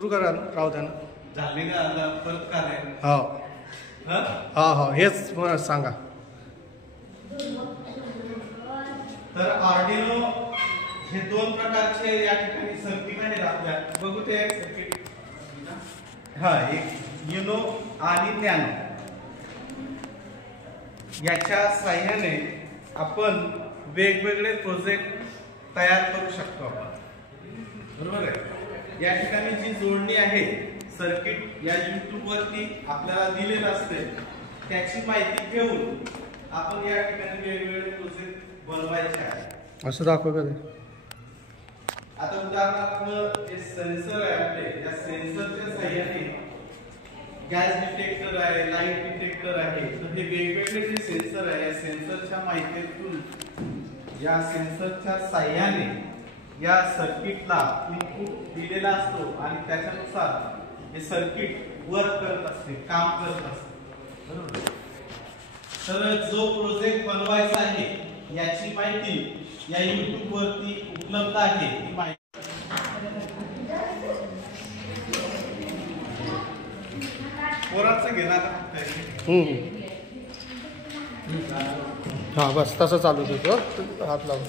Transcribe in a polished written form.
सुरू करा राहू द्या ना. झाले का आता परत का नाही? हा हा हेच सांगा. तर आर्डिनो हे दोन प्रकारचे या ठिकाणी सर्किट आहेत आपल्या. बघू ते एक सर्किट. हा एक युनो आणि नॅनो याच्या साहाय्याने आपण वेगवेगळे प्रोजेक्ट तयार करू शकतो आपण. बरोबर आहे. या ठिकाणी जी जोडणी आहे सर्किट या YouTube वरती आपल्याला दिलेलं असते त्याची माहिती घेऊन आपण या ठिकाणी वेगवेगळे प्रोजेक्ट बनवायचे आहे. असं दाखव का ते. आता उदाहरणार्थ जे सेन्सर आहे आपले या सेन्सरच्या साहाय्याने गॅस डिटेक्टर आहे, लाईट डिटेक्टर आहे. तर हे वेगवेगळे जे सेन्सर आहे या सेन्सरच्या माहितीतून या सेन्सरच्या साहाय्याने या सर्किटला इनपुट दिलेला असतो आणि त्याच्यानुसार हे सर्किट वर्क करत असते, काम करत असते. बरोबर. तर जो प्रोजेक्ट बनवायचा आहे याची माहिती या YouTube वरती उपलब्ध आहे. ही माहिती पोराचं घेणार. हा बस तसं चालू होतं. हात लावून